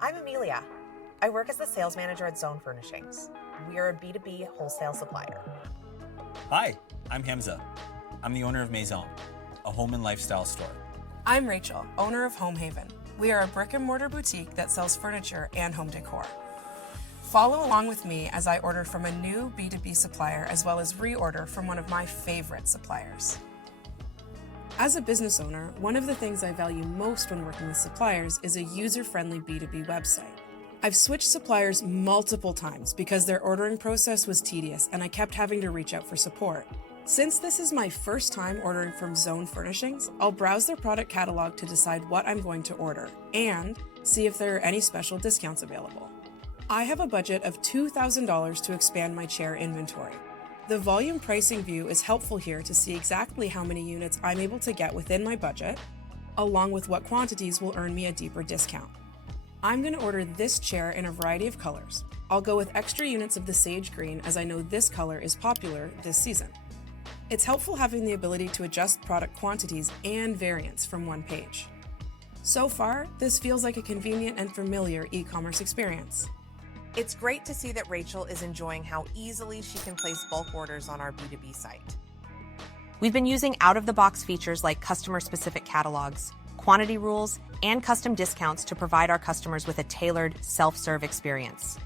I'm Amelia. I work as the sales manager at Zone Furnishings. We are a B2B wholesale supplier. Hi, I'm Hamza. I'm the owner of Maison, a home and lifestyle store. I'm Rachel, owner of Home Haven. We are a brick and mortar boutique that sells furniture and home decor. Follow along with me as I order from a new B2B supplier as well as reorder from one of my favorite suppliers. As a business owner, one of the things I value most when working with suppliers is a user-friendly B2B website. I've switched suppliers multiple times because their ordering process was tedious and I kept having to reach out for support. Since this is my first time ordering from Zone Furnishings, I'll browse their product catalog to decide what I'm going to order and see if there are any special discounts available. I have a budget of $2,000 to expand my chair inventory. The volume pricing view is helpful here to see exactly how many units I'm able to get within my budget, along with what quantities will earn me a deeper discount. I'm going to order this chair in a variety of colors. I'll go with extra units of the sage green as I know this color is popular this season. It's helpful having the ability to adjust product quantities and variants from one page. So far, this feels like a convenient and familiar e-commerce experience. It's great to see that Rachel is enjoying how easily she can place bulk orders on our B2B site. We've been using out-of-the-box features like customer-specific catalogs, quantity rules, and custom discounts to provide our customers with a tailored, self-serve experience.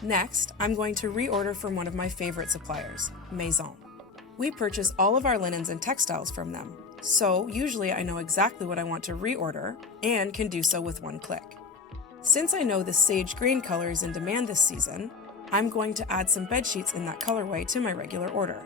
Next, I'm going to reorder from one of my favorite suppliers, Maison. We purchase all of our linens and textiles from them, so usually I know exactly what I want to reorder and can do so with one click. Since I know the sage green color is in demand this season, I'm going to add some bed sheets in that colorway to my regular order.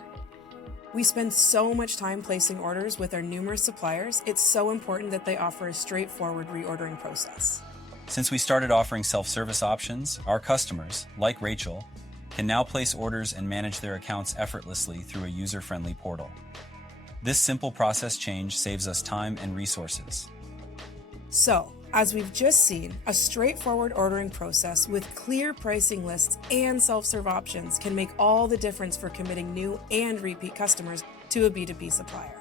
We spend so much time placing orders with our numerous suppliers, it's so important that they offer a straightforward reordering process. Since we started offering self-service options, our customers, like Rachel, can now place orders and manage their accounts effortlessly through a user-friendly portal. This simple process change saves us time and resources. So, as we've just seen, a straightforward ordering process with clear pricing lists and self-serve options can make all the difference for committing new and repeat customers to a B2B supplier.